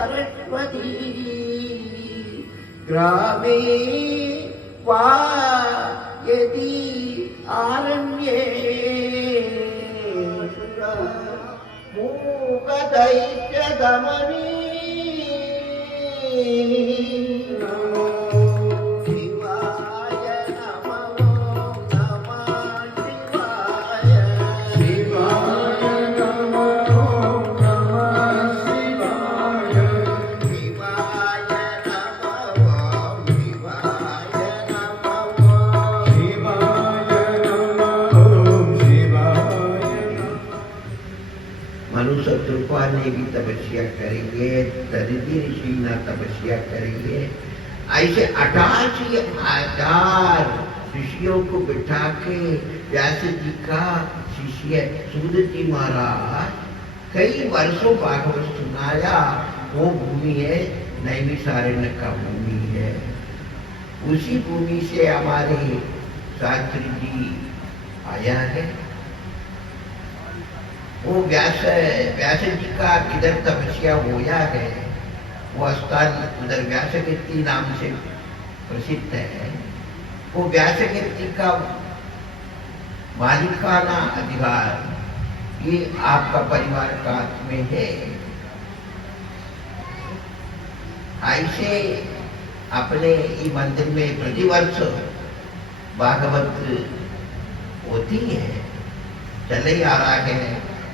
सरस्वती ग्रामे वा यदि आरण्ये मूकदैत्यदमनी ने भी तपस्या करेंगे, दरिद्र ऋषि ना तपस्या करेंगे। ऐसे 88,000 ऋषियों को बिठा के व्यास जी का शिष्य सूत जी महाराज कई वर्षों भागवत सुनाया। वो भूमि है नैमिषारण्य का भूमि है। उसी भूमि से हमारे शास्त्री जी आया है। वो व्यास जी का किधर तपस्या होया है, वो स्थान उधर व्यासकीर्ति नाम से प्रसिद्ध है। वो व्यासकीर्ति का मालिकाना अधिकार ये आपका परिवार का हाथ में है। ऐसे अपने ये मंदिर में प्रतिवर्ष भागवत होती है, चले आ रहा है।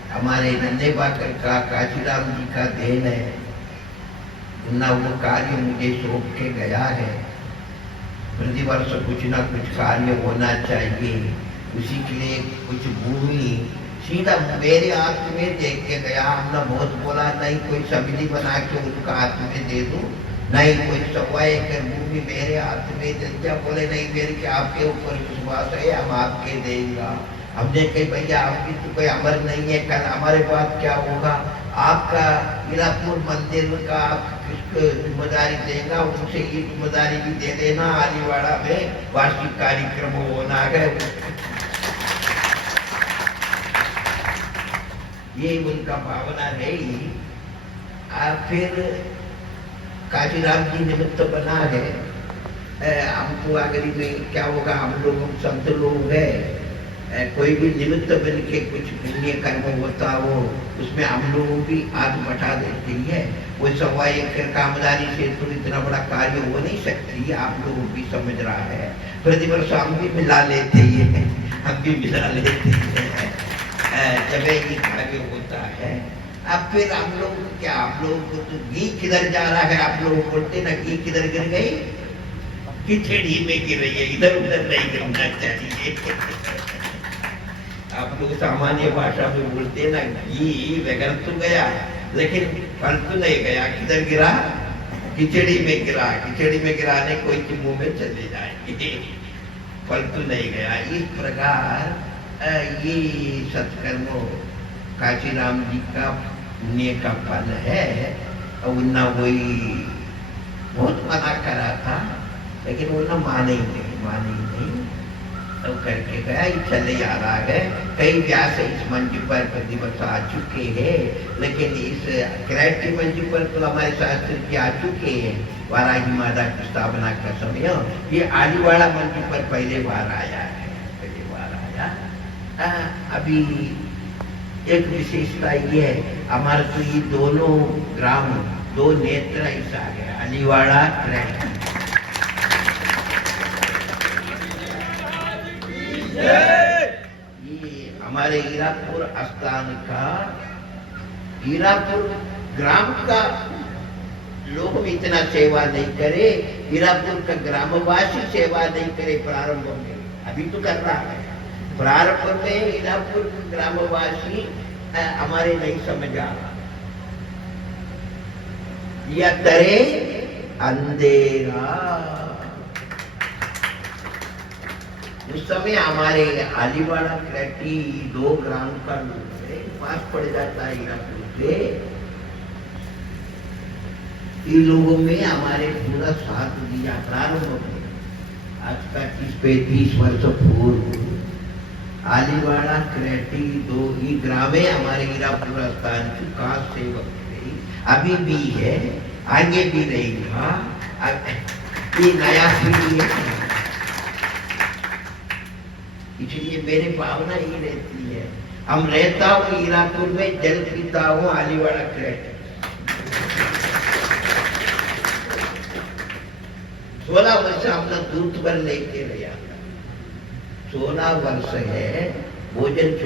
हमारे नन्हे बाकर का काशीराम जी का देन है। ना वो कार्य मुझे सौंप के गया है। प्रतिवर्ष कुछ ना कुछ कार्य होना चाहिए, उसी के लिए कुछ भूमि सीधा मेरे हाथ में दे के गया। हमने बहुत बोला नहीं कोई समिति बना के उनका हाथ में दे दूं, नहीं कोई 1.25 एकड़ भूमि मेरे हाथ में दे दिया। बोले नहीं मेरे के आपके ऊपर विश्वास है, हम आपके देंगे। हमने कही भैया आपकी तो कोई अमर नहीं है, कल हमारे पास क्या होगा। आपका हीरापुर मंदिर का किसको जिम्मेदारी देगा, उनसे ये जिम्मेदारी भी दे देना। आलीवाड़ा में वार्षिक कार्यक्रम होना है, ये उनका भावना रही। फिर काशीराम जी निमित्त बना है। हमको आगरी में क्या होगा, हम लोग संत लोग हैं, कोई भी निमित्त बन के कुछ पुण्य कर्म होता हो उसमें हम लोगों की आग बढ़ा देती है। वो 1.25 एकड़ कामदारी से तो इतना बड़ा कार्य हो नहीं सकती, आप लोग भी समझ रहा है। प्रतिवर्ष हम भी मिला लेते हैं, हम भी मिला लेते हैं जब ये कार्य होता है। अब फिर हम लोग क्या, आप लोग तो घी किधर जा रहा है, आप लोग बोलते ना घी किधर गिर गई, खिचड़ी में गिर रही है, इधर उधर नहीं गिरना चाहिए। आप लोग सामान्य भाषा में बोलते ना घी बगैर तो गया लेकिन फल तो नहीं गया, किधर गिरा, खिचड़ी में गिरा। खिचड़ी में गिराने कोई के मुंह में चले जाएंगे, फल तो नहीं गया। इस प्रकार ये सत्कर्मों काशीराम जी का पुण्य का फल है। और उन्ना वही बहुत मना करा था लेकिन वो ना माने ही नहीं तो करके गया। चले आ रहा है। कई व्यास इस मंच पर प्रतिवर्ष आ चुके हैं, लेकिन इस क्रांति मंच पर तो हमारे शास्त्र के आ चुके हैं। वाराही माता की स्थापना का समय ये आलीवाड़ा मंच पर पहले बार आया है, पहले बार आया। अभी एक विशेषता ये है, हमारे तो ये दोनों ग्राम दो नेत्र ऐसा है, आलीवाड़ा क्रांति। ये हमारे हीरापुर स्थान का, हीरापुर ग्राम का लोग इतना सेवा नहीं करे, हीरापुर का ग्रामवासी सेवा नहीं करे। प्रारंभ में अभी तो कर रहा है, प्रारंभ में हीरापुर ग्रामवासी हमारे नहीं समझ आ रहा। यह तरे अंधेरा, उस समय हमारे आलीवाड़ा क्रांति 2 ग्राम का पास पड़ जाता है हीरापुर से। इन लोगों में हमारे पूरा साथ दिया प्रारंभ में, आज का 30-35 वर्ष पूर्व आलीवाड़ा क्रांति 2 ही ग्रामे हमारे हीरापुर स्थान की खास सेवक थे। अभी भी है, आगे भी रहेगा। ये नया पीढ़ी है, इसलिए मेरी भावना ही रहती है। हम रहता हूँ हीरापुर में, जल पीता हूँ अलीवाड़ा क्रेट। 16 वर्ष अपना दूध पर लेके रहा, 16 वर्ष है भोजन